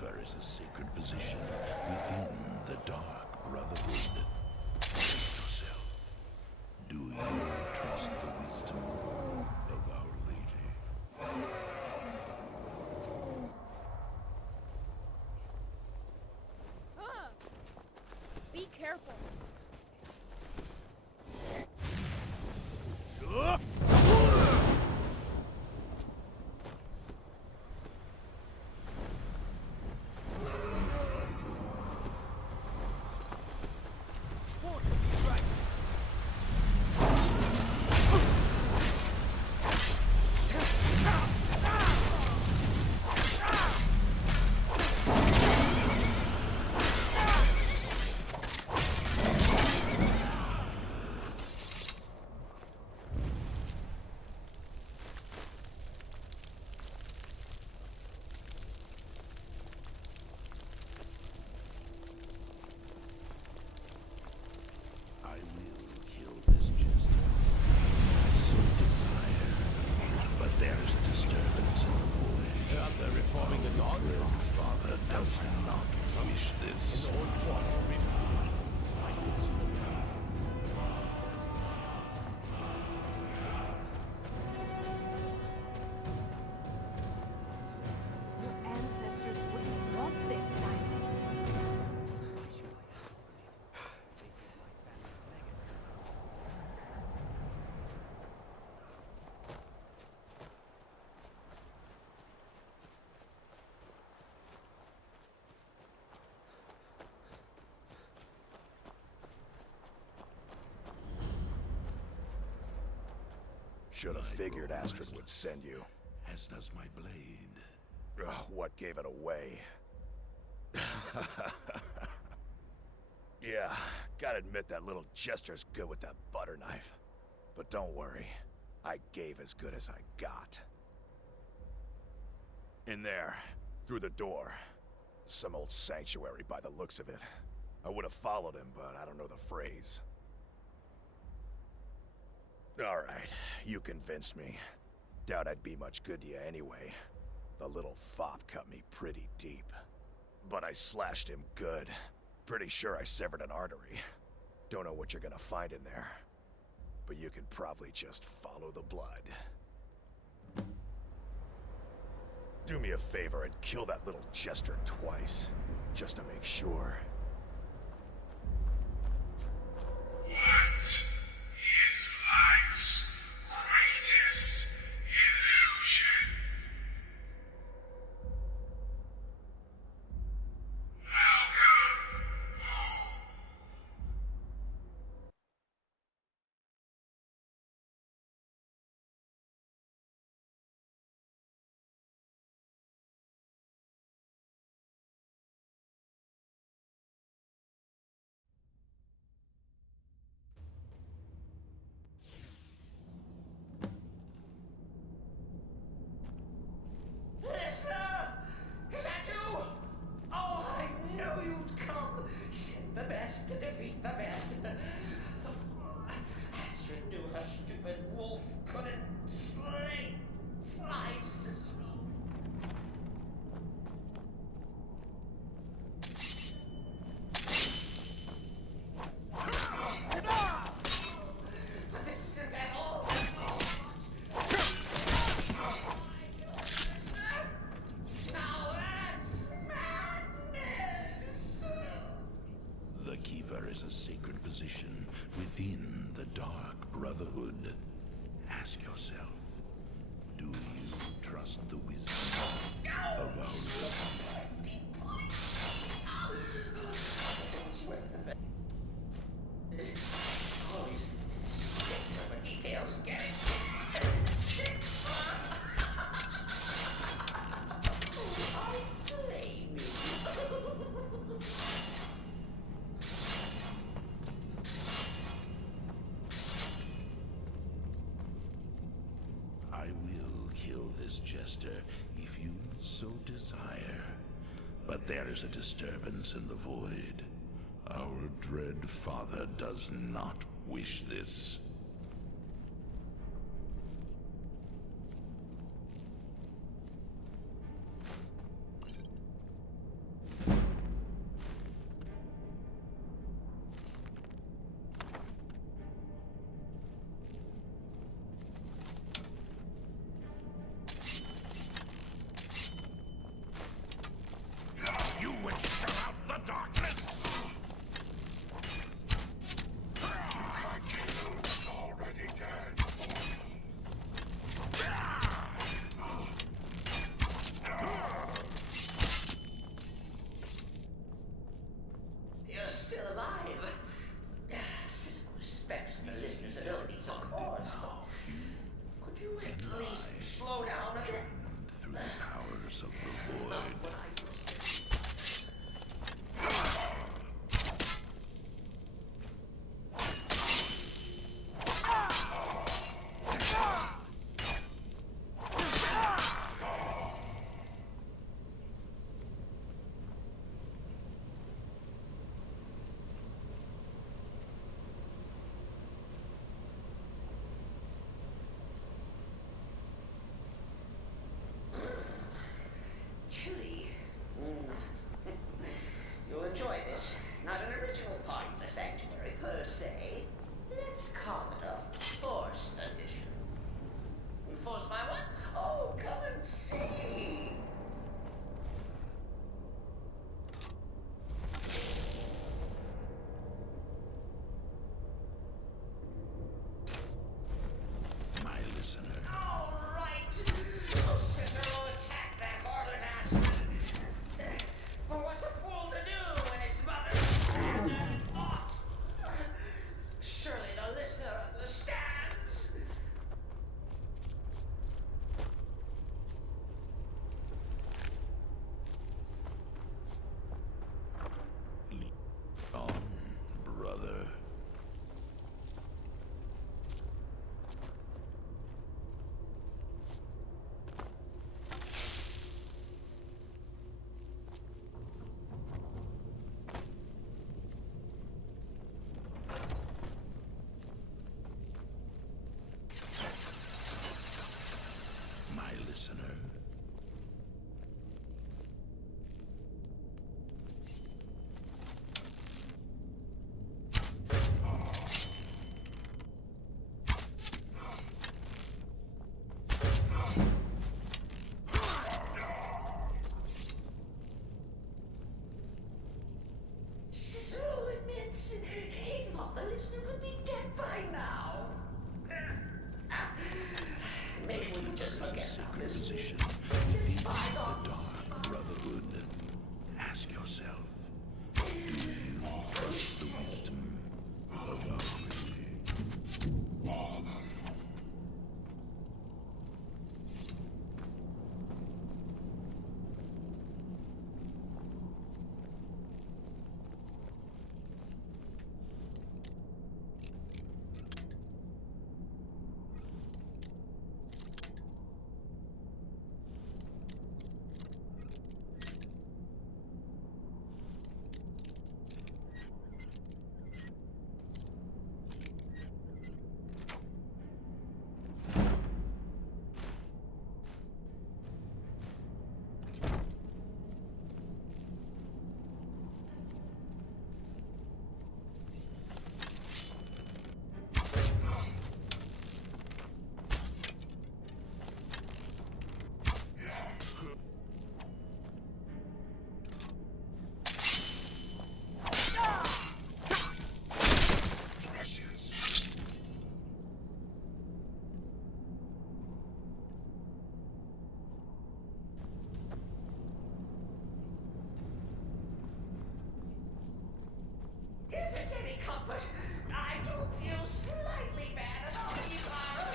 Keeper is a sacred position within the Dark Brotherhood. Ask yourself, do you trust the wisdom of Our Lady? Be careful. I will kill this jester. So desire. But there's a disturbance in the void. Are they reforming the dog? Dread Father does not wish this. In the old form of reform. I can see the Your ancestors wouldn't want this, Cyrus. Should have figured Astrid would send you. As does my blade. Ugh, what gave it away? Yeah, gotta admit that little jester's good with that butter knife. But don't worry, I gave as good as I got. In there, through the door. Some old sanctuary by the looks of it. I would have followed him, but I don't know the phrase. Alright, you convinced me. Doubt I'd be much good to you anyway. The little fop cut me pretty deep. But I slashed him good. Pretty sure I severed an artery. Don't know what you're gonna find in there. But you can probably just follow the blood. Do me a favor and kill that little jester twice. Just to make sure. What is life's greatest illusion? Welcome home. Listener! Is that you? Oh, I knew you'd come! Send the best to defeat the best. Astrid knew her stupid wolf couldn't fly Cicero. This isn't at all. Now that's madness! The Keeper is a sacred position within the Dark Brotherhood. Ask yourself, do you trust the wisdom of Our Lady? Details, get it? Slay me. I will kill this jester if you so desire. But there is a disturbance in the void. Our dread father does not wish this. position reveals the dark Brotherhood. Ask yourself, do you trust the wisdom of our If it's any comfort, I do feel slightly bad about you, Clara.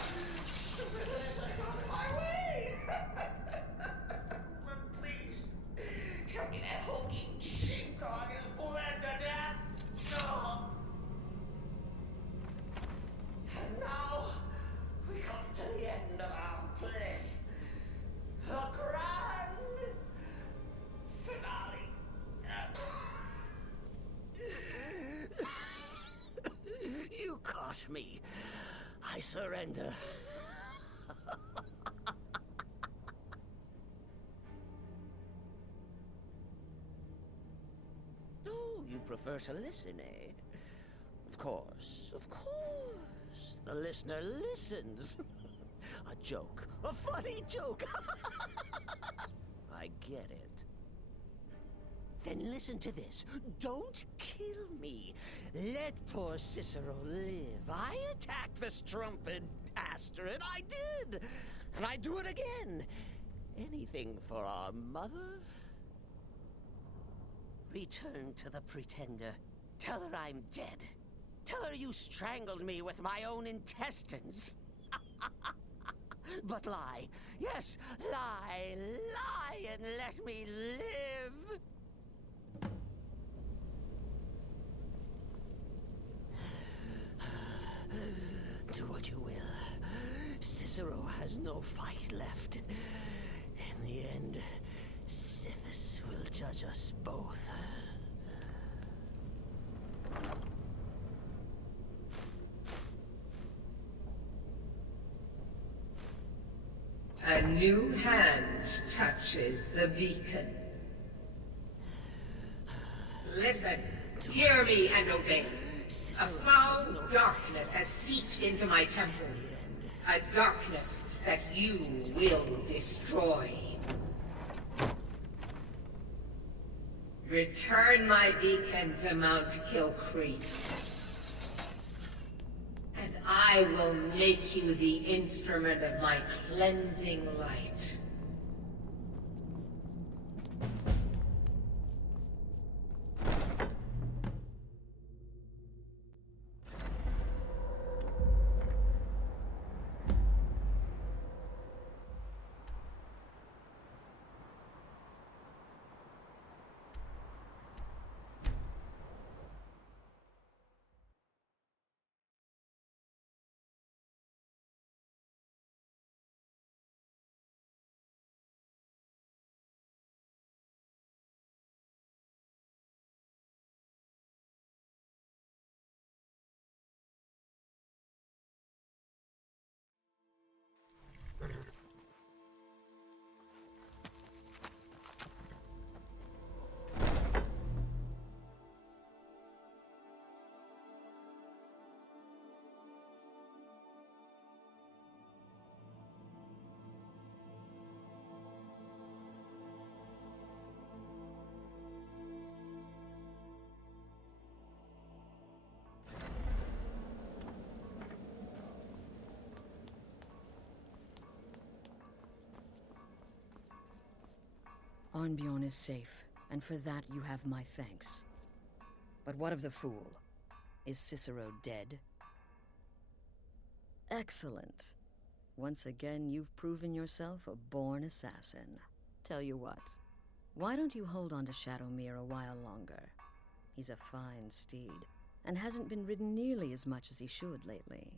Stupid as I got in my way. But please, tell me that hulking sheepdog is bled to death. Oh. And now, we come to the end of our play. A grand finale. You caught me. I surrender. Oh, you prefer to listen, eh? Of course, of course. The listener listens. A joke. A funny joke. I get it. Then listen to this. Don't kill me. Let poor Cicero live. I attacked the strumpet bastard. I did. And I do it again. Anything for our mother? Return to the Pretender. Tell her I'm dead. Tell her you strangled me with my own intestines. But lie. Yes, lie. Lie and let me live. Do what you will. Cicero has no fight left. In the end, Sithis will judge us both. A new hand touches the beacon. Listen, hear me and obey. A foul darkness has seeped into my temple. A darkness that you will destroy. Return my beacon to Mount Kilcreath. And I will make you the instrument of my cleansing light. Arnbjorn is safe, and for that you have my thanks. But what of the fool? Is Cicero dead? Excellent. Once again, you've proven yourself a born assassin. Tell you what, why don't you hold on to Shadowmere a while longer? He's a fine steed, and hasn't been ridden nearly as much as he should lately.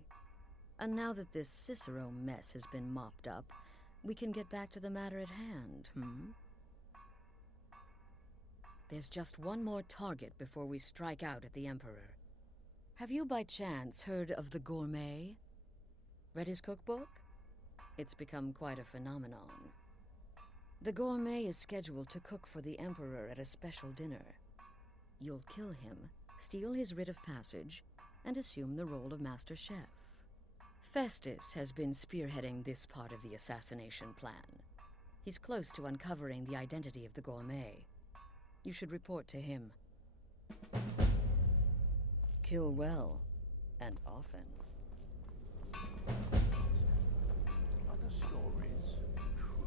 And now that this Cicero mess has been mopped up, we can get back to the matter at hand, There's just one more target before we strike out at the Emperor. Have you by chance heard of the Gourmet? Read his cookbook? It's become quite a phenomenon. The Gourmet is scheduled to cook for the Emperor at a special dinner. You'll kill him, steal his writ of passage, and assume the role of Master Chef. Festus has been spearheading this part of the assassination plan. He's close to uncovering the identity of the Gourmet. You should report to him. Kill well, and often. Other stories.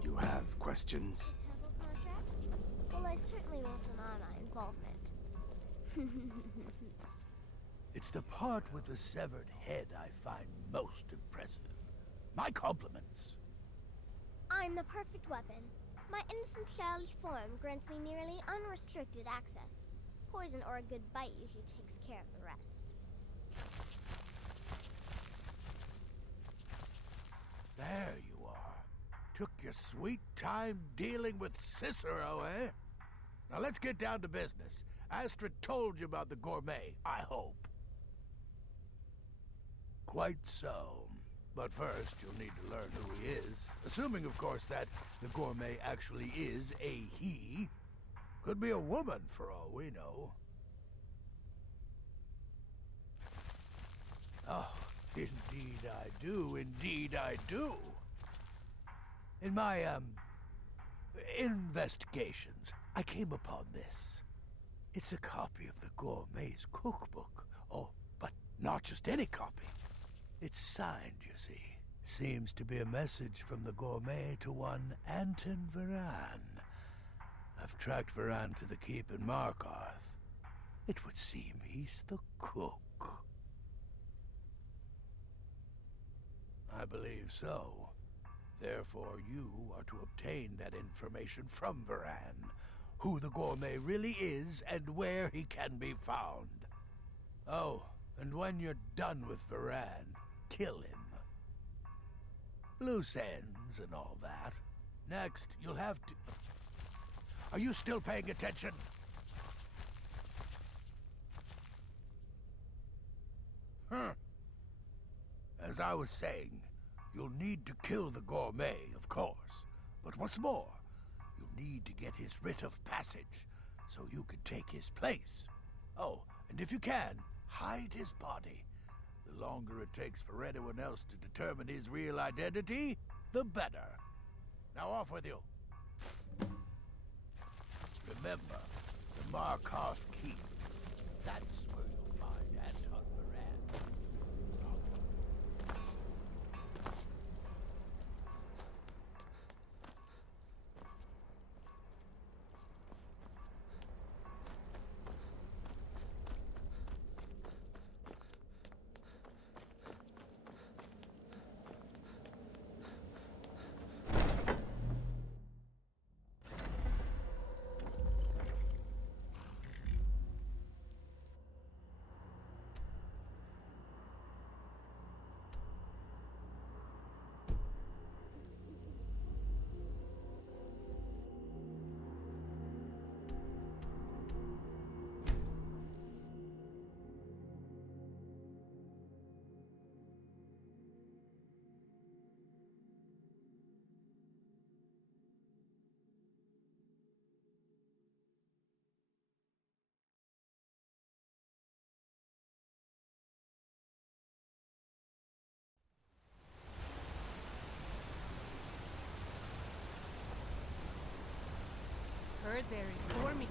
You have questions? Temple contract? Well, I certainly won't deny my involvement. It's the part with the severed head I find most impressive. My compliments. I'm the perfect weapon. My innocent childish form grants me nearly unrestricted access. Poison or a good bite usually takes care of the rest. There you are. Took your sweet time dealing with Cicero, eh? Now let's get down to business. Astrid told you about the Gourmet, I hope. Quite so. But first, you'll need to learn who he is. Assuming, of course, that the Gourmet actually is a he. Could be a woman, for all we know. Oh, indeed I do. Indeed I do. In my, investigations, I came upon this. It's a copy of the Gourmet's cookbook. Oh, but not just any copy. It's signed, you see. Seems to be a message from the Gourmet to one Anton Varan. I've tracked Varan to the keep in Markarth. It would seem he's the cook. I believe so. Therefore, you are to obtain that information from Varan. Who the Gourmet really is and where he can be found. Oh, and when you're done with Varan, kill him. Loose ends and all that. Next, you'll have to... Are you still paying attention? As I was saying, you'll need to kill the Gourmet, of course. But what's more, you'll need to get his writ of passage, so you can take his place. Oh, and if you can, hide his body. The longer it takes for anyone else to determine his real identity, the better. Now off with you. Remember, the Markarth Keep. That's where you'll find Anton Varan. Heard they're informing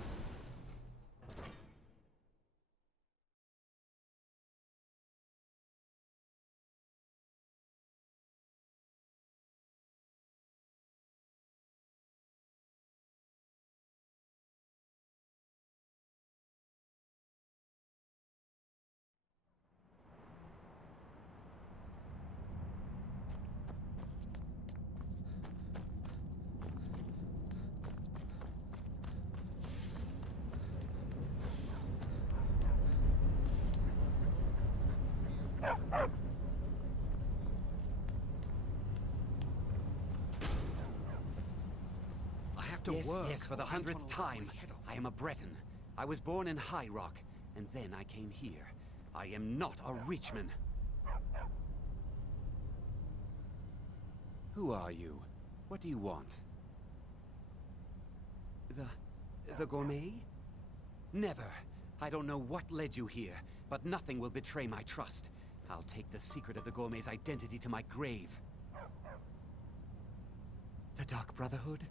I have to Yes, work. yes, for the 100th time. I am a Breton. I was born in High Rock, and then I came here. I am not a Reachman. Who are you? What do you want? The gourmet? Never. I don't know what led you here, but nothing will betray my trust. I'll take the secret of the gourmet's identity to my grave. The Dark Brotherhood?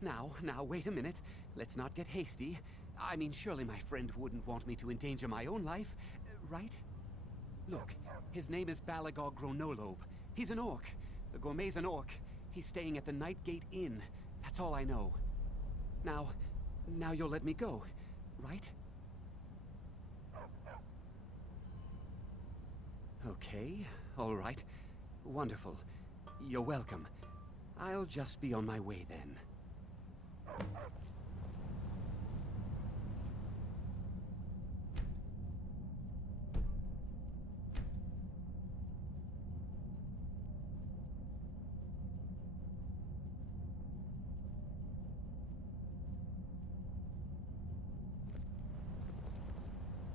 Now, wait a minute. Let's not get hasty. I mean, surely my friend wouldn't want me to endanger my own life, right? Look, his name is Balagog Gronolobe. He's an orc. The gourmet's an orc. He's staying at the Nightgate Inn. That's all I know. Now you'll let me go, right? Okay, all right. Wonderful. You're welcome. I'll just be on my way then.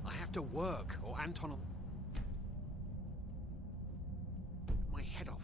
I have to work, or Anton will... my head off.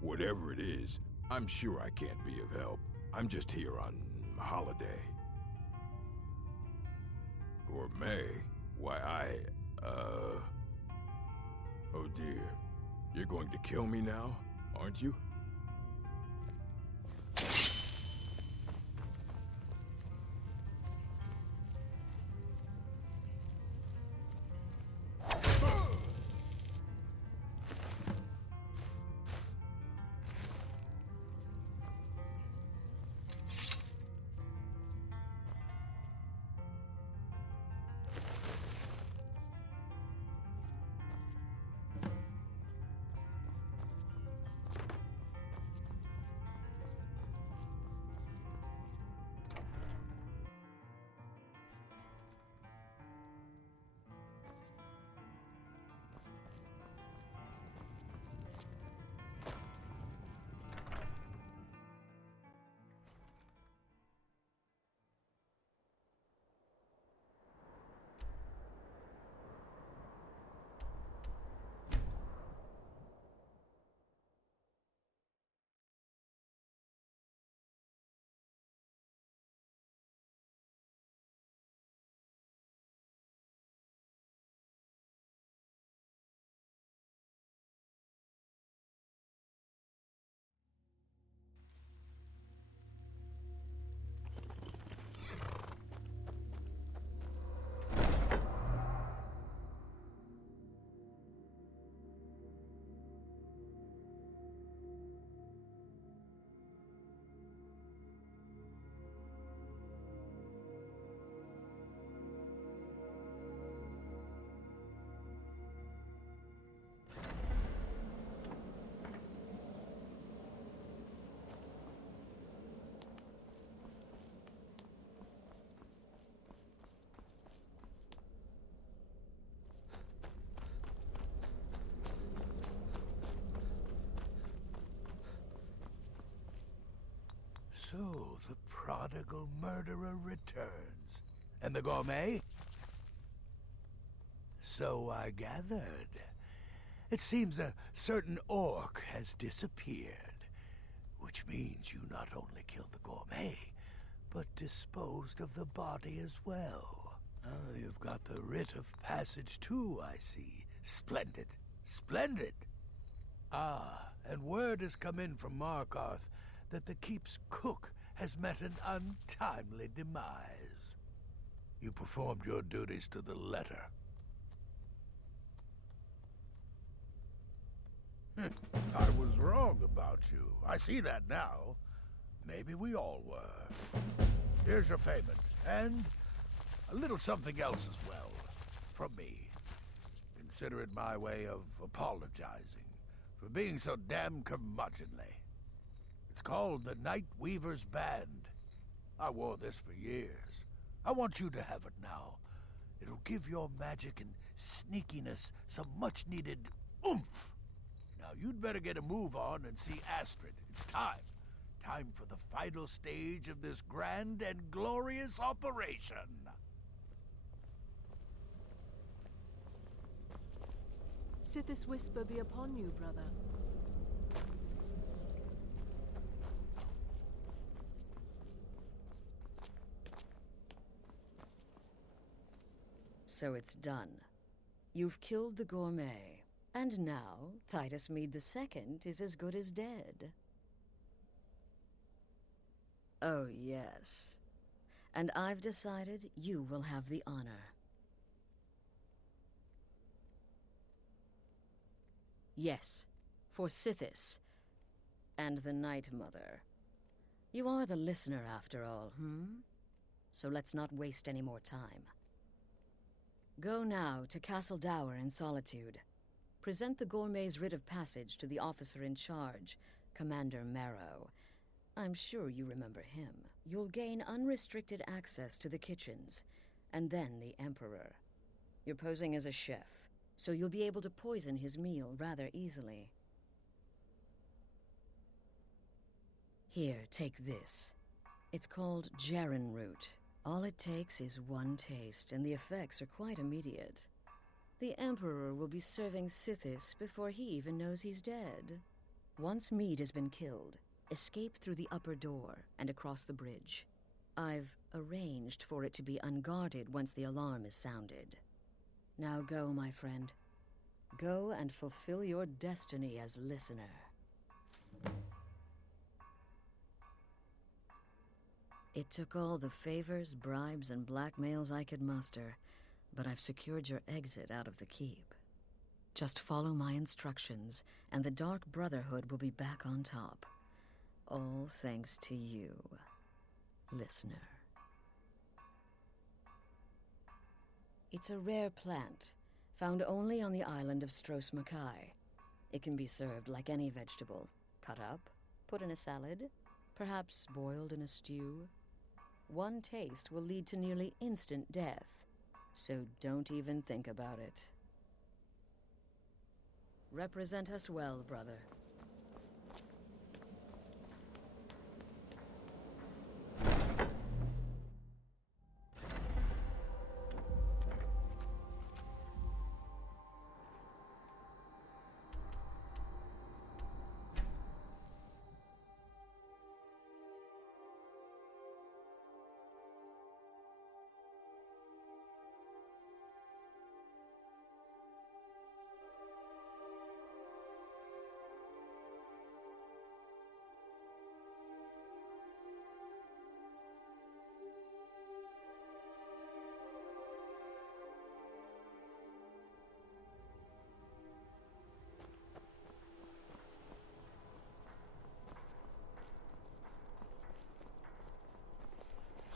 Whatever it is, I'm sure I can't be of help. I'm just here on holiday. Gourmet? Why, oh dear. You're going to kill me now, aren't you? the prodigal murderer returns. And the gourmet? So I gathered. It seems a certain orc has disappeared, which means you not only killed the gourmet, but disposed of the body as well. You've got the writ of passage too, I see. Splendid. Splendid! Ah, and word has come in from Markarth that the keep's cook has met an untimely demise. You performed your duties to the letter. I was wrong about you. I see that now. Maybe we all were. Here's your payment, and a little something else as well, from me. Consider it my way of apologizing for being so damn curmudgeonly. It's called the Night Weaver's Band. I wore this for years. I want you to have it now. It'll give your magic and sneakiness some much-needed oomph. Now, you'd better get a move on and see Astrid. It's time. Time for the final stage of this grand and glorious operation. Sithis whisper be upon you, brother. So it's done. You've killed the gourmet. And now, Titus Mede II is as good as dead. Oh, yes. And I've decided you will have the honor. Yes, for Sithis. And the Night Mother. You are the listener, after all, So let's not waste any more time. Go now to Castle Dower in Solitude. Present the gourmet's writ of passage to the officer in charge, Commander Marrow. I'm sure you remember him. You'll gain unrestricted access to the kitchens, and then the Emperor. You're posing as a chef, so you'll be able to poison his meal rather easily. Here, take this. It's called Jaren root. All it takes is one taste, and the effects are quite immediate. The Emperor will be serving Sithis before he even knows he's dead. Once Mede has been killed, escape through the upper door and across the bridge. I've arranged for it to be unguarded once the alarm is sounded. Now go, my friend. Go and fulfill your destiny as listener. It took all the favors, bribes, and blackmails I could muster, but I've secured your exit out of the keep. Just follow my instructions, and the Dark Brotherhood will be back on top. All thanks to you, listener. It's a rare plant, found only on the island of Stros Makai. It can be served like any vegetable, cut up, put in a salad, perhaps boiled in a stew. One taste will lead to nearly instant death. So don't even think about it. Represent us well, brother.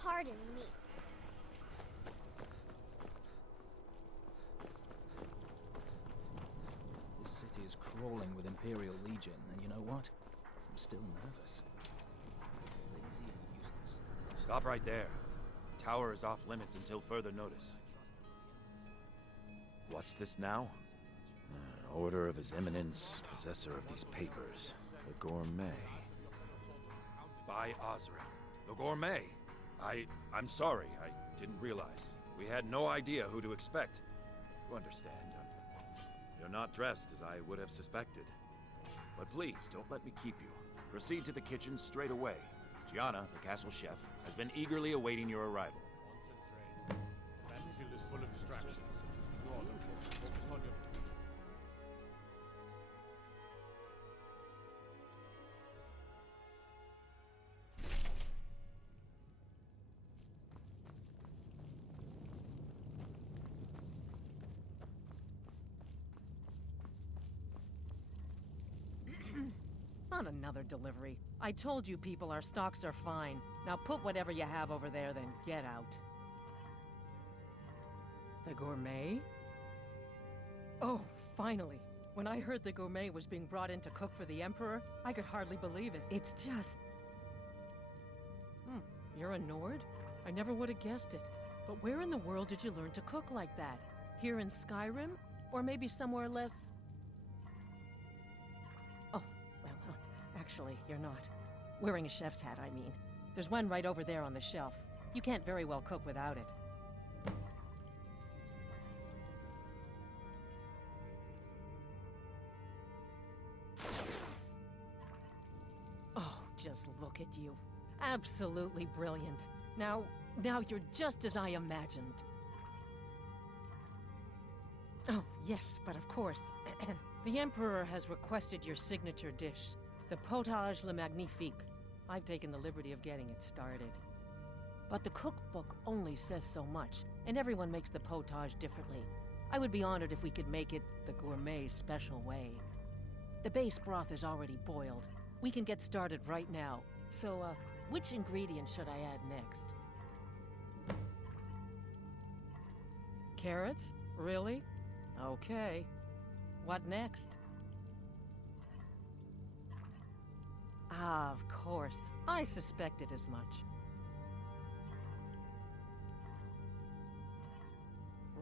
Pardon me. This city is crawling with Imperial Legion, and you know what? I'm still nervous. Lazy and useless. Stop right there. Tower is off limits until further notice. What's this now? Order of His Eminence, possessor of these papers. The Gourmet. By Osra. The gourmet. I'm sorry. I didn't realize. We had no idea who to expect. You understand. You're not dressed as I would have suspected. But please, don't let me keep you. Proceed to the kitchen straight away. Gianna, the castle chef, has been eagerly awaiting your arrival. That battlefield is full of distractions. Ignore them. Focus on your... Not another delivery. I told you people our stocks are fine. Now put whatever you have over there, then get out. The gourmet? Oh, finally. When I heard the gourmet was being brought in to cook for the Emperor, I could hardly believe it. It's just... You're a Nord? I never would have guessed it. But where in the world did you learn to cook like that? Here in Skyrim? Or maybe somewhere less... Actually, you're not. Wearing a chef's hat, I mean. There's one right over there on the shelf. You can't very well cook without it. Oh, just look at you. Absolutely brilliant. Now you're just as I imagined. Oh, yes, but of course. The Emperor has requested your signature dish. The potage le magnifique. I've taken the liberty of getting it started. But the cookbook only says so much, and everyone makes the potage differently. I would be honored if we could make it the gourmet special way. The base broth is already boiled. We can get started right now. So, which ingredient should I add next? Carrots? Really? Okay. What next? Ah, of course. I suspected as much.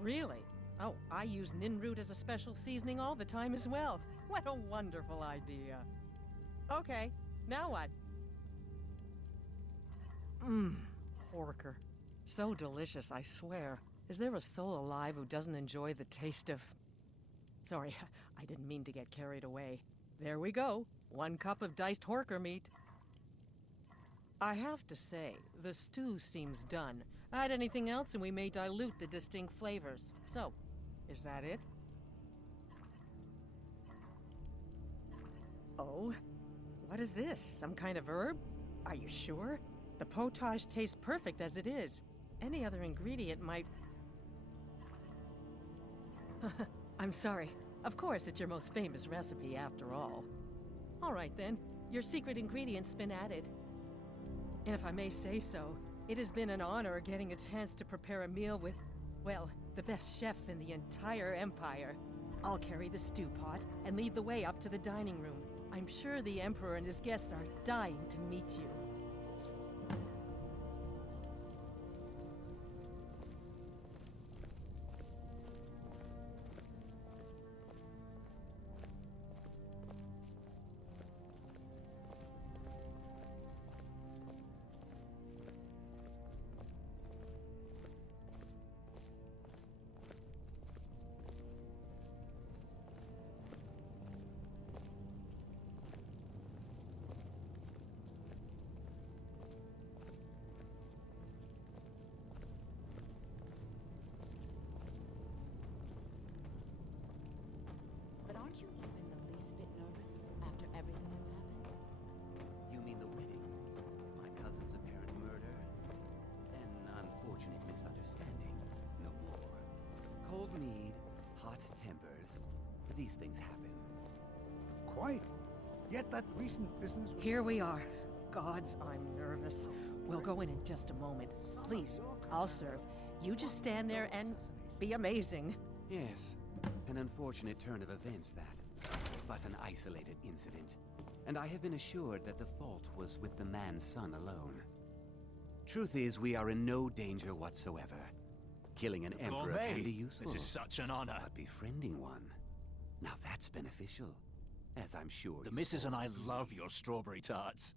Really? Oh, I use nin root as a special seasoning all the time as well. What a wonderful idea. Okay, now what? Horker. So delicious, I swear. Is there a soul alive who doesn't enjoy the taste of... Sorry, I didn't mean to get carried away. There we go. 1 cup of diced horker meat. I have to say, the stew seems done. Add anything else and we may dilute the distinct flavors. So, is that it? Oh, what is this? Some kind of herb? Are you sure? The potage tastes perfect as it is. Any other ingredient might... I'm sorry. Of course, it's your most famous recipe after all. All right then, your secret ingredient's been added. And if I may say so, it has been an honor getting a chance to prepare a meal with, well, the best chef in the entire Empire. I'll carry the stew pot and lead the way up to the dining room. I'm sure the Emperor and his guests are dying to meet you. Aren't you even the least bit nervous after everything that's happened? You mean the wedding? My cousin's apparent murder? An unfortunate misunderstanding, no more. Cold mead, hot tempers. These things happen. Quite. Yet that recent business... Here we are. Gods, I'm nervous. We'll go in just a moment. Please, I'll serve. You just stand there and be amazing. Yes. An unfortunate turn of events, that. But an isolated incident. And I have been assured that the fault was with the man's son alone. Truth is, we are in no danger whatsoever. Killing an emperor can be useful. This is such an honor. But befriending one... Now that's beneficial. As I'm sure the missus and I love your strawberry tarts.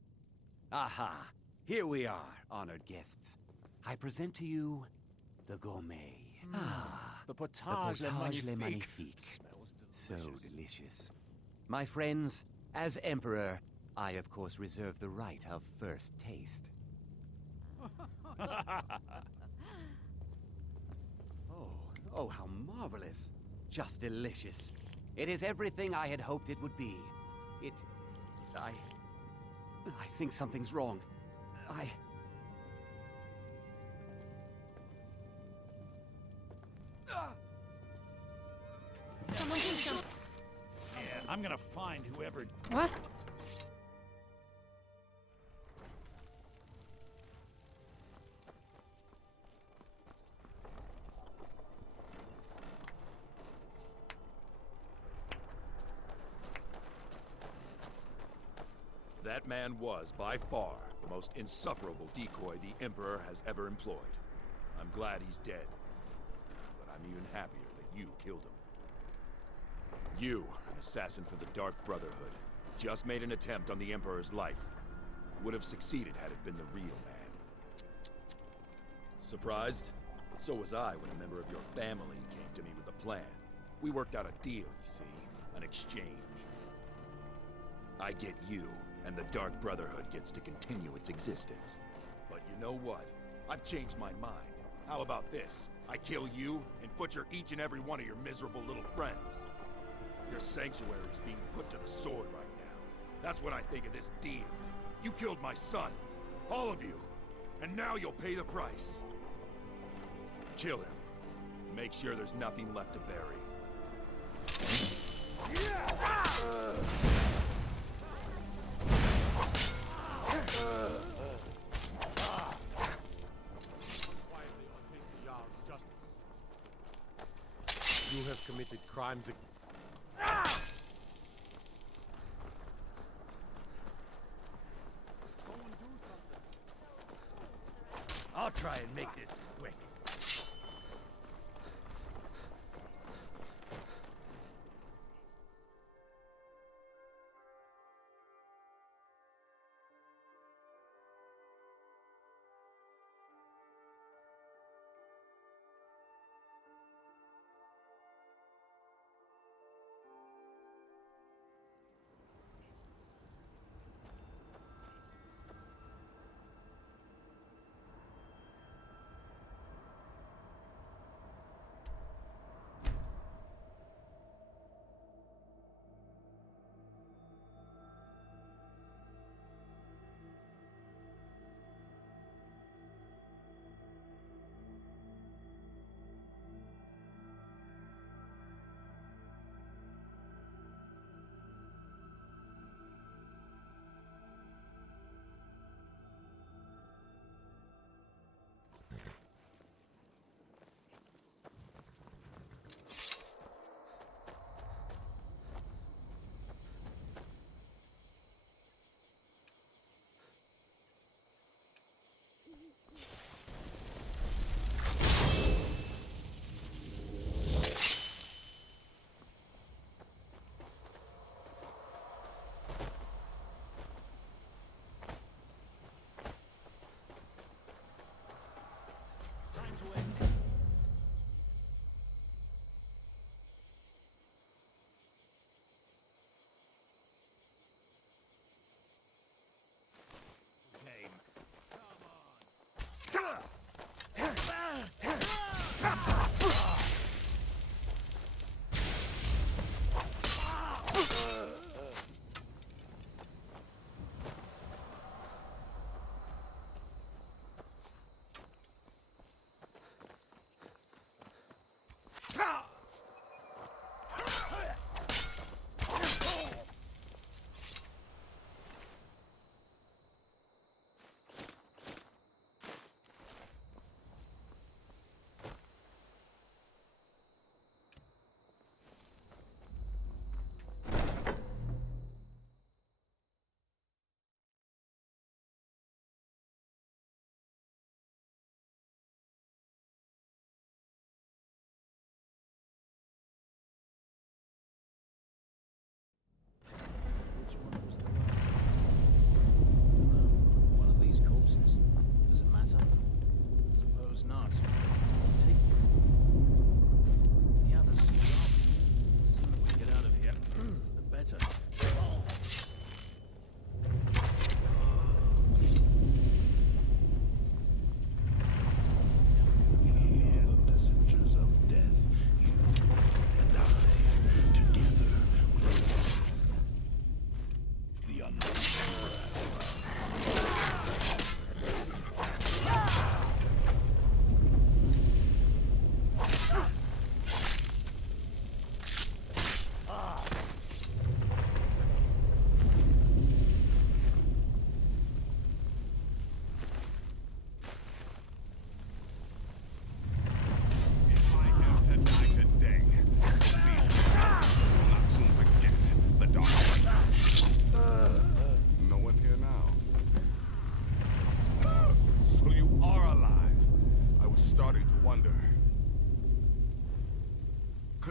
Aha! Here we are, honored guests. I present to you the gourmet. The potage le magnifique. Smells So delicious. My friends, as Emperor, I of course reserve the right of first taste. Oh, how marvelous. Just delicious. It is everything I had hoped it would be. I think something's wrong. Yeah, I'm gonna find whoever... What? That man was, by far, the most insufferable decoy the Emperor has ever employed. I'm glad he's dead. But I'm even happier that you killed him. You, an assassin for the Dark Brotherhood, just made an attempt on the Emperor's life. Would have succeeded had it been the real man. Surprised? So was I when a member of your family came to me with a plan. We worked out a deal, you see. An exchange. I get you, and the Dark Brotherhood gets to continue its existence. But you know what? I've changed my mind. How about this? I kill you and butcher each and every one of your miserable little friends. Your sanctuary is being put to the sword right now. That's what I think of this deal. You killed my son. All of you. And now you'll pay the price. Kill him. Make sure there's nothing left to bury. You have committed crimes I'll try and make this quick.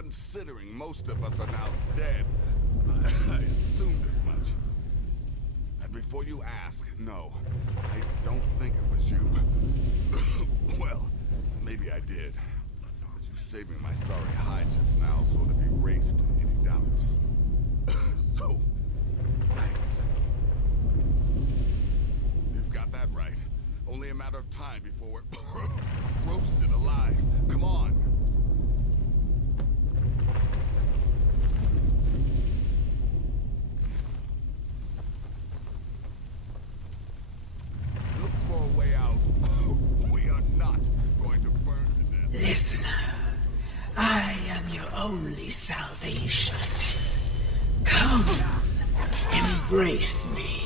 Considering most of us are now dead, I assumed as much. And before you ask, no, I don't think it was you. Well, maybe I did. But you saving my sorry hide just now sort of erased any doubts. So, thanks. You've got that right. Only a matter of time before we're roasted alive. Come on. Look for a way out. We are not going to burn to death. Listener, I am your only salvation. Come, embrace me.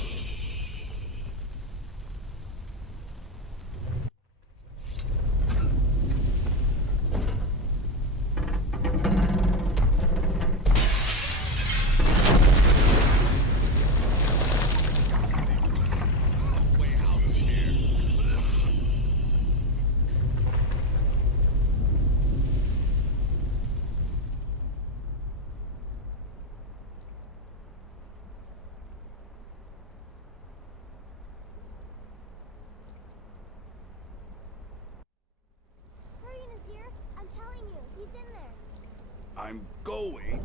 I'm going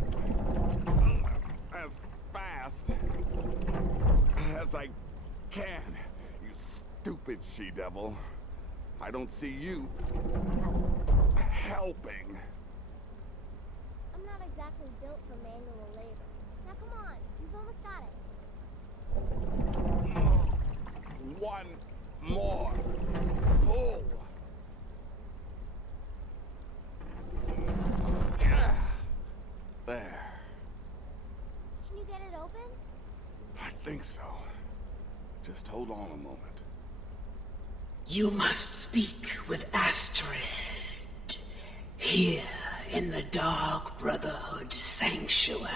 as fast as I can, you stupid she-devil. I don't see you helping. I'm not exactly built for manual labor. Now come on, you've almost got it. One more pull. There. Can you get it open? I think so. Just hold on a moment. You must speak with Astrid. Here in the Dark Brotherhood Sanctuary.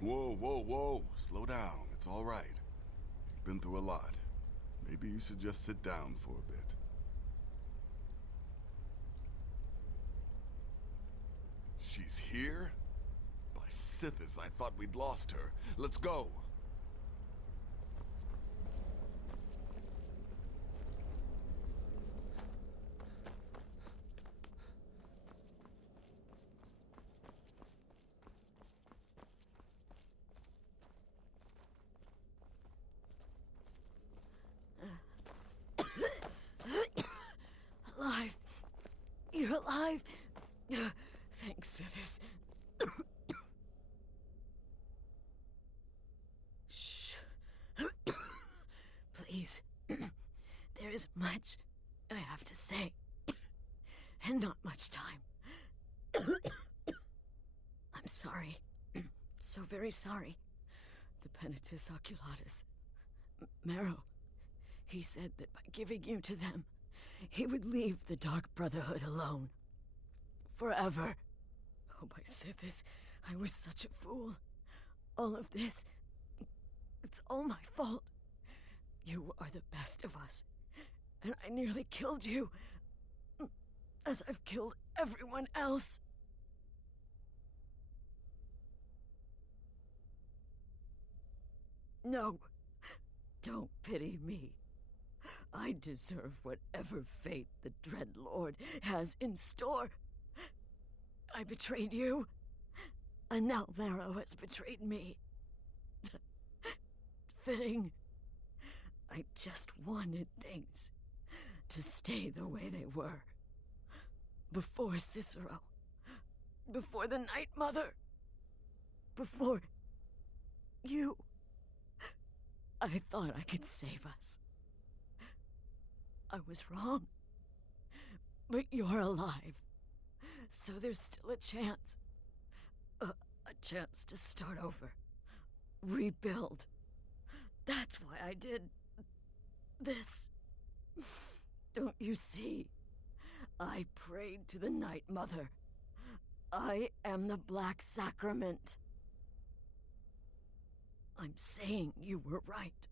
Whoa, whoa, whoa. Slow down. It's all right. You've been through a lot. Maybe you should just sit down for a bit. She's here? By Sithis, I thought we'd lost her. Let's go. Alive. You're alive. Thanks to this. Shh. Please. There is much I have to say. And not much time. I'm sorry. So very sorry. The Penitus Oculatus. Marrow. He said that by giving you to them, he would leave the Dark Brotherhood alone. Forever. Oh, my Sithis, I was such a fool. All of this, it's all my fault. You are the best of us, and I nearly killed you, as I've killed everyone else. No, don't pity me. I deserve whatever fate the Dread Lord has in store. I betrayed you, and now Marrow has betrayed me. Fitting. I just wanted things to stay the way they were. Before Cicero. Before the Night Mother. Before you. I thought I could save us. I was wrong. But you're alive. So there's still a chance. A chance to start over. Rebuild. That's why I did this. Don't you see? I prayed to the Night Mother. I am the Black Sacrament. I'm saying you were right.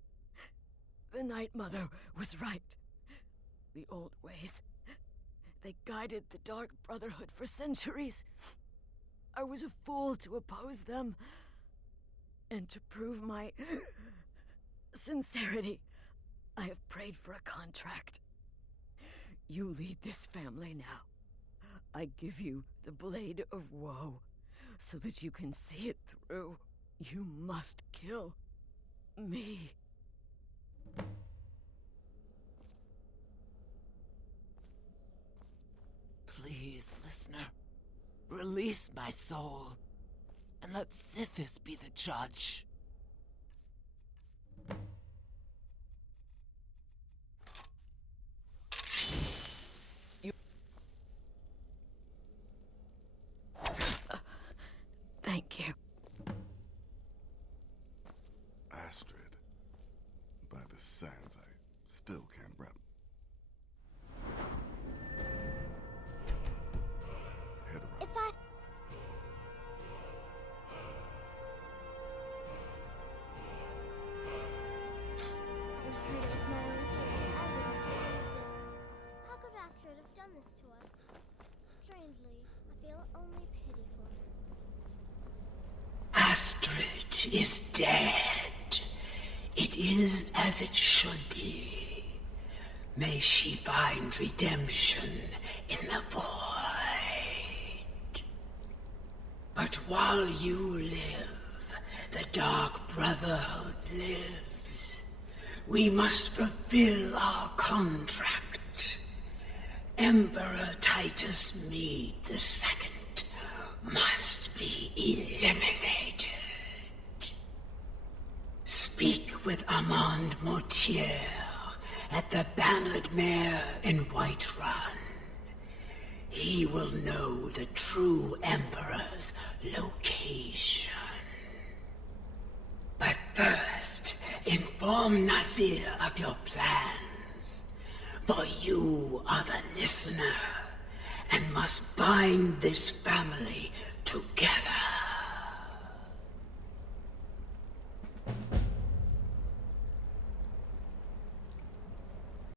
The Night Mother was right. The old ways. They guided the Dark Brotherhood for centuries. I was a fool to oppose them. And to prove my sincerity, I have prayed for a contract. You lead this family now. I give you the Blade of Woe, so that you can see it through. You must kill me. Please, listener, release my soul, and let Sithis be the judge. Thank you. Astrid. By the sands, I still can't wrap. Head around. If I... heard it with my own ears, I wouldn't have believed it. How could Astrid have done this to us? Strangely, I feel only pity for her. Astrid is dead. It is as it should be. May she find redemption in the void. But while you live, the Dark Brotherhood lives. We must fulfill our contract. Emperor Titus Mede II must be eliminated. Speak with Armand Mortier at the Bannered Mare in Whiterun. He will know the true Emperor's location. But first, inform Nazir of your plans, for you are the listener and must bind this family together.